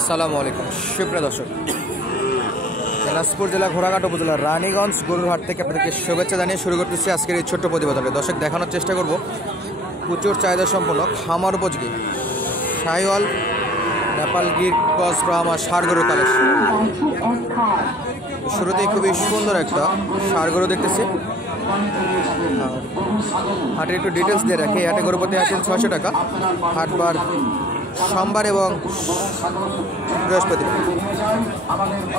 আসসালামু আলাইকুম সুপ্রিয় দর্শক, দিনাজপুর জেলা ঘোড়াঘাট উপজেলা রানীগঞ্জ গরুর হাট থেকে আপনাদেরকে শুভেচ্ছা জানিয়ে শুরু করতেছি আজকের এই ছোট্ট প্রতিবেদনটি। দর্শক, দেখানোর চেষ্টা করব প্রচুর চাহিদা সম্পন্ন খামার উপযোগী শাহিওয়াল, নেপাল গির, ক্রস ব্রাহ্মা ষাঁড় গরুর কালেকশন। শুরুতেই খুবই সুন্দর একটা ষাঁড় গরু দেখতেছি। হাটের একটু ডিটেলস দিয়ে রাখি। হাটে গরু প্রতি আসেন 600 টাকা। হাটবার সোমবার এবং বৃহস্পতিবার।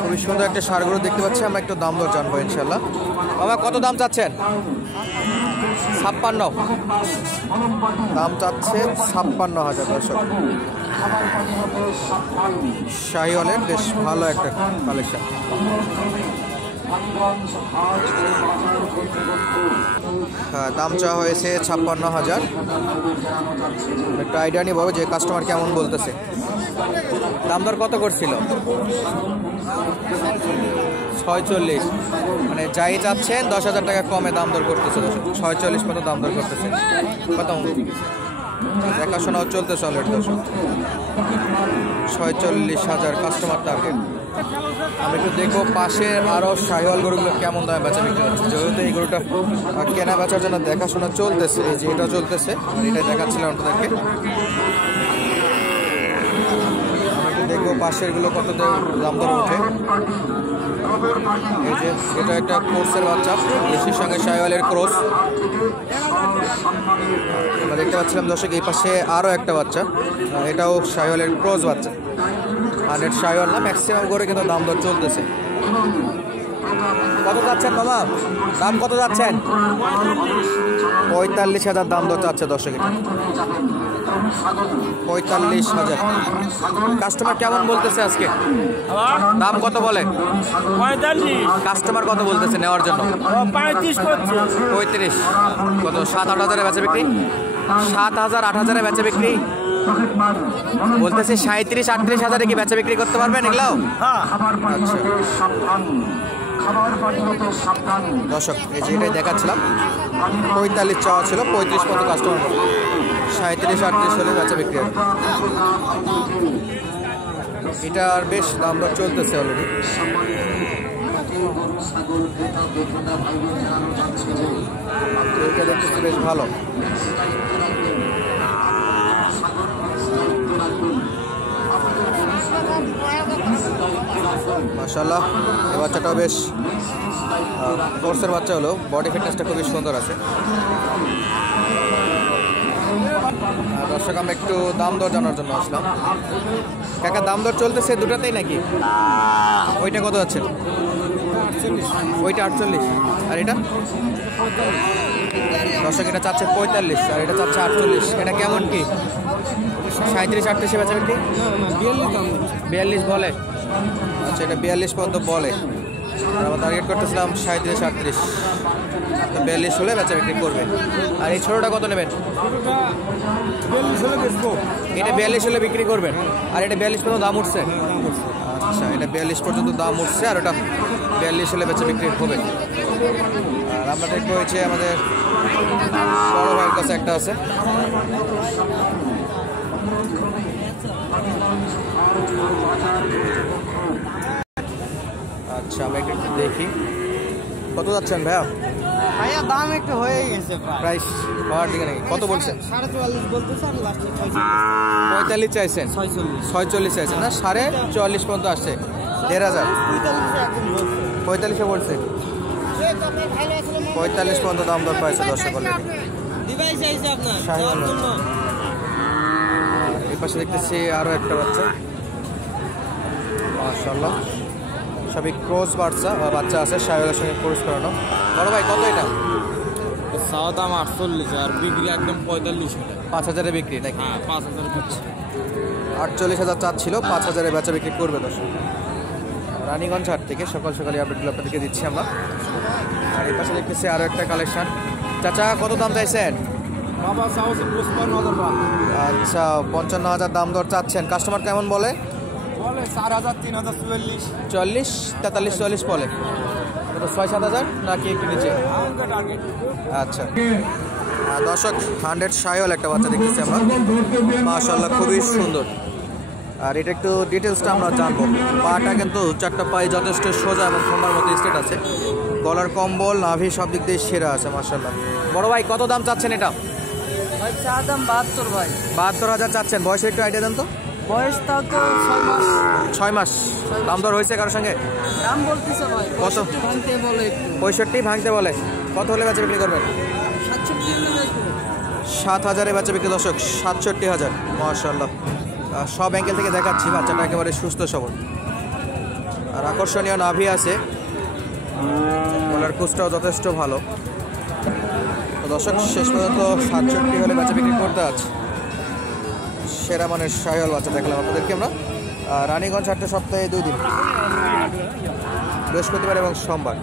খুবই সুন্দর একটা ষাঁড় গরু দেখতে পাচ্ছি। আমরা একটু দাম দর জানবো ইনশাল্লাহ। বাবা, কত দাম চাচ্ছেন? 56 দাম চাচ্ছে, 56,000। দর্শক, শাহিওয়ালের বেশ ভালো একটা কালেকশন। হ্যাঁ, দাম চাওয়া হয়েছে 56,000। একটা আইডিয়া নিব যে কাস্টমার কেমন বলতেছে। দাম দর কত করছিল? 46, মানে যাই চাচ্ছেন 10,000 টাকা কমে দাম দর করতেছে। 46 মতো দাম দর করতেছে। কত দেখাশোনাও চলতেছে অলরেডি। দর্শক, 46,000 কাস্টমার টার্গেট। আমি একটু দেখবো পাশে আরও শাহিওয়াল গরুগুলো কেমন দামে বেচা বিক্রি হচ্ছে। যেহেতু এই গরুটা কেনা বেচার জন্য দেখাশোনা চলতেছে, এই যে এটা চলতেছে, এটাই দেখাচ্ছিলাম আপনাদেরকে। আমি একটু দেখবো পাশেরগুলো কত দাম দর ওঠে। এই যে এটা একটা কোর্সের বাচ্চা, দেশির সঙ্গে শাহিওয়ালের ক্রস। আমরা দেখতে পাচ্ছিলাম দর্শক এই পাশে আরও একটা বাচ্চা, এটাও শাহিওয়ালের ক্রস বাচ্চা। 100 শাহিওয়াল না, ম্যাক্সিমাম করে কিন্তু দাম দর চলতেছে। কত যাচ্ছেন মামা? দাম কত যাচ্ছেন? 45,000 দাম দর চাচ্ছে দর্শক। এটা 45,000। কাস্টমার কেমন বলতেছে আজকে? দাম কত বলে? 45। কাস্টমার কত বলতেছে নেওয়ার জন্য? 35। কত? 7-8 হাজারে বেচা বিক্রি? 7,000 8,000 বেচা বিক্রি বলতেছে। 37-38 হাজারে কি বেচা বিক্রি করতে পারবেন এগুলাও? আচ্ছা দর্শক, এই যে এটাই দেখাচ্ছিলাম। 45 চাওয়া ছিল, 35 মতো কাস্টমার বলে। 37-38 হলে বেচা বিক্রি হবে। এটার বেশ দাম দর চলতেছে অলরেডি। এটা দেখতেছি বেশ ভালো। মাশাআল্লাহ, এই বাচ্চাটাও বেশ কোর্সের বাচ্চা হলো। বডি ফিটনেসটা খুবই সুন্দর আছে। দর্শক, আমরা একটু দাম দর জানার জন্য আসলাম। কাকা, দাম দর চলতেছে দুটাতেই নাকি? ওইটা কত আছে? ওইটা 48, আর এটা? দর্শক, এটা চাচ্ছে 45 আর এটা চাচ্ছে 48। এটা কেমন কি? 37-38 বেচা বিক্রি? 42 বলে। আচ্ছা, এটা 42 পর্যন্ত বলে। আর আমরা টার্গেট করতেছিলাম 37-38। 42 হলে বেচা বিক্রি করবে। আর এই ছোটোটা কত নেবেন? এটা 42 হলে বিক্রি করবেন। আর এটা 42 পর্যন্ত দাম উঠছে? আচ্ছা, এটা 42 পর্যন্ত দাম উঠছে আর ওটা 42 হলে বেচা বিক্রি হবে। আর আমরা দেখবো হয়েছে আমাদের বড় ভাইয়ের কাছে একটা আছে। আচ্ছা, আমরা একটু দেখি কত যাচ্ছেন ভাইয়া? ভাইয়া দাম একটু হয়ে গেছে, প্রাইস হওয়ার দিকে নাকি? কত বলছেন? 44.5 বলতেছে আর লাস্টে 45 চাইছেন? 46 চাইছেন না? 44.5 পর্যন্ত আসছে। 1,500 45 বলছে। 45 পর্যন্ত দাম দর পাইছে দর্শক অলরেডি। এই পাশে দেখতেছি আরো একটা বাচ্চা। মাশাআল্লাহ, সবই ক্রস বাচ্চা আছে, শাহিওয়ালের সঙ্গে ক্রস করানো। বড় ভাই, কত এটা? চাওয়া দাম 48 আর বিক্রি একদম 45 টাকা। 5,000-এ বিক্রি নাকি? 5,000 হচ্ছে। 48,000 চাচ্ছিল, 5,000-এ বেচা বিক্রি করবে দর্শক। রানীগঞ্জ হাট থেকে সকাল সকালে আপডেটগুলো আপনাদেরকে দিচ্ছি আমরা। আর এই পাশে দেখতেছি আরও একটা কালেকশন। চাচা, কত দাম চাইছেন? বাবা চাওছে 55,000 টাকা। আচ্ছা, 55,000 দাম দর চাচ্ছেন। কাস্টমার কেমন বলে? 4,000 3,000 40, 43, 44 বলে। 6-7 হাজার নাকি একটু নিচে? আচ্ছা, দর্শক, 100 শাহিওয়াল একটা বাচ্চা দেখতেছি আমরা। মাশাআল্লাহ, খুবই সুন্দর। আর এটা একটু ডিটেলসটা আমরা জানবো। পাটা কিন্তু চারটা পায়ে যথেষ্ট সোজা এবং সোমবার মতো স্ট্রেট আছে। গলার কম্বল নাভি সব দিক দিয়ে সেরা আছে মাশাআল্লাহ। বড় ভাই কত দাম চাচ্ছেন এটা? ভাই চা দাম 72 ভাই। 72,000 চাচ্ছেন। বয়সের একটু আইডিয়া দেন তো। বয়স তা তো 6 মাস। 6 মাস। দাম দর হয়েছে কারোর সঙ্গে? দাম বলতেছে ভাই কত? ভাঙতে বলে একটু। 65 ভাঙতে বলে। কত হলে বেচা বিক্রি করবেন? 67 এর বেচবো। 7,000-এ বেচা বিক্রি দর্শক। 67,000 মাশাআল্লাহ। সব অ্যাঙ্গেল থেকে দেখাচ্ছি বাচ্চাটা একেবারে সুস্থ সবল। আর আকর্ষণীয় নাভি আছে, গলার কুচটাও যথেষ্ট ভালো। তো দর্শক শেষ পর্যন্ত 67 হলে বাচ্চা বিক্রি করতে আছে। সেরা মানের শাহিওয়াল বাচ্চা দেখালাম আপনাদেরকে আমরা। রানীগঞ্জ হাটে সপ্তাহে 2 দিন, বৃহস্পতিবার এবং সোমবার।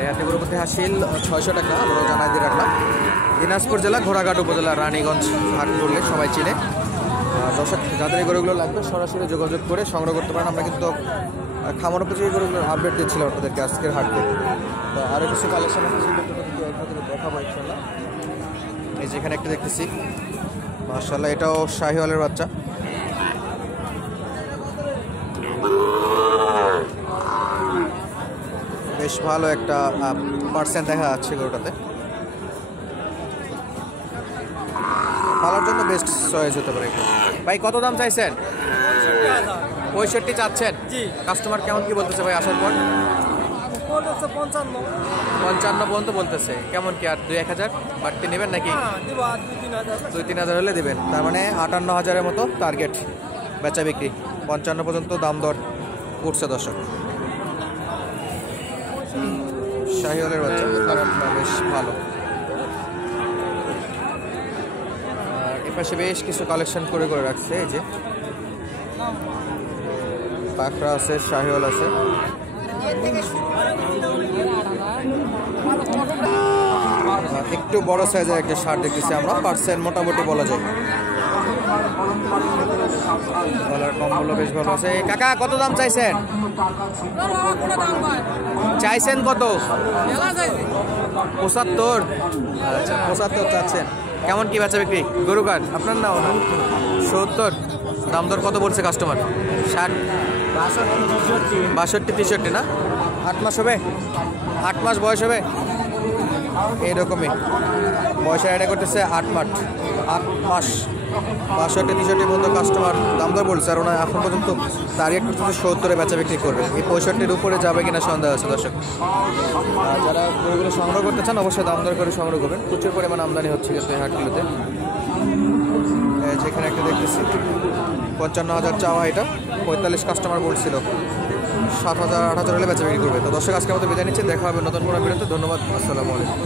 এই হাটে গরুপতি হাসিল 600 টাকা আমরা জানাই দিয়ে রাখলাম। দিনাজপুর জেলা ঘোড়াঘাট উপজেলা রানীগঞ্জ হাট করলে সবাই চিনে। দর্শক যাদের এই গরুগুলো লাগবে সরাসরি যোগাযোগ করে সংগ্রহ করতে পারেন। আমরা কিন্তু খামার উপযোগী গরুগুলোর আপডেট দিচ্ছিলাম আপনাদেরকে আজকের হাট থেকে। তো আরও কিছু কালেকশন আছে সেগুলো দেখাবো ইনশাল্লাহ। এই যেখানে একটা দেখতেছি মাশাআল্লাহ, এটাও শাহিওয়ালের বাচ্চা। বেশ ভালো একটা পার্সেন্ট দেখা যাচ্ছে গরুটাতে। পালার জন্য বেস্ট চয়েস হতে পারে। ভাই কত দাম চাইছেন? 65 চাচ্ছেন। জি। কাস্টমার কেমন কি বলতেছে ভাই আসার পর? 55 পর্যন্ত বলতেছে। কেমন কি আর 2-1,000 বাড়তি নেবেন নাকি? 2-3,000 হলে দেবেন। তার মানে 58,000-এর মতো টার্গেট বেচা বিক্রি। 55 পর্যন্ত দাম দর উঠছে দর্শক। শাহিওয়ালের বাচ্চা খারাপ না, বেশ ভালো। আর এপাশে বেশ কিছু কালেকশন করে রাখছে। এই যে পাকড়া আছে, শাহিওয়াল আছে। একটু বড় সাইজের একটা শার্ট দেখতেছি আমরা, পার্সেন্ট মোটামুটি বলা যায়। গলার কম্বলও বেশ ভালো আছে। কাকা কত দাম চাইছেন? চাইছেন কত? 75। আচ্ছা 75 চাচ্ছেন। কেমন কি বেচা বিক্রি? গরু কার আপনার না? 70। দাম দর কত বলছে কাস্টমার? 60, 62, 63 না? 8 মাস হবে? 8 মাস বয়স হবে এইরকমই। বয়সের আইডিয়া করতেছে 8 মাস। 62-63 মতো কাস্টমার দাম দর বলছে। আর ওনার এখন পর্যন্ত টার্গেট করতেছে 70-এ বেচা বিক্রি করবে। এই 65-এর উপরে যাবে কিনা সন্দেহ আছে দর্শক। আর যারা গরুগুলো সংগ্রহ করতে চান অবশ্যই দাম দর করে সংগ্রহ করবেন। প্রচুর পরিমাণ আমদানি হচ্ছে কিন্তু এই হাটগুলোতে। যেখানে একটা দেখতেছি 55,000 চাওয়া, এটা 45 কাস্টমার বলছিল। 7,000-8,000 হলে বেচা বিক্রি করবে। তো দর্শক আজকের মতো বিদায় নিচ্ছে। দেখা হবে নতুন কোনো ভিডিওতে। ধন্যবাদ, আসসালামু আলাইকুম।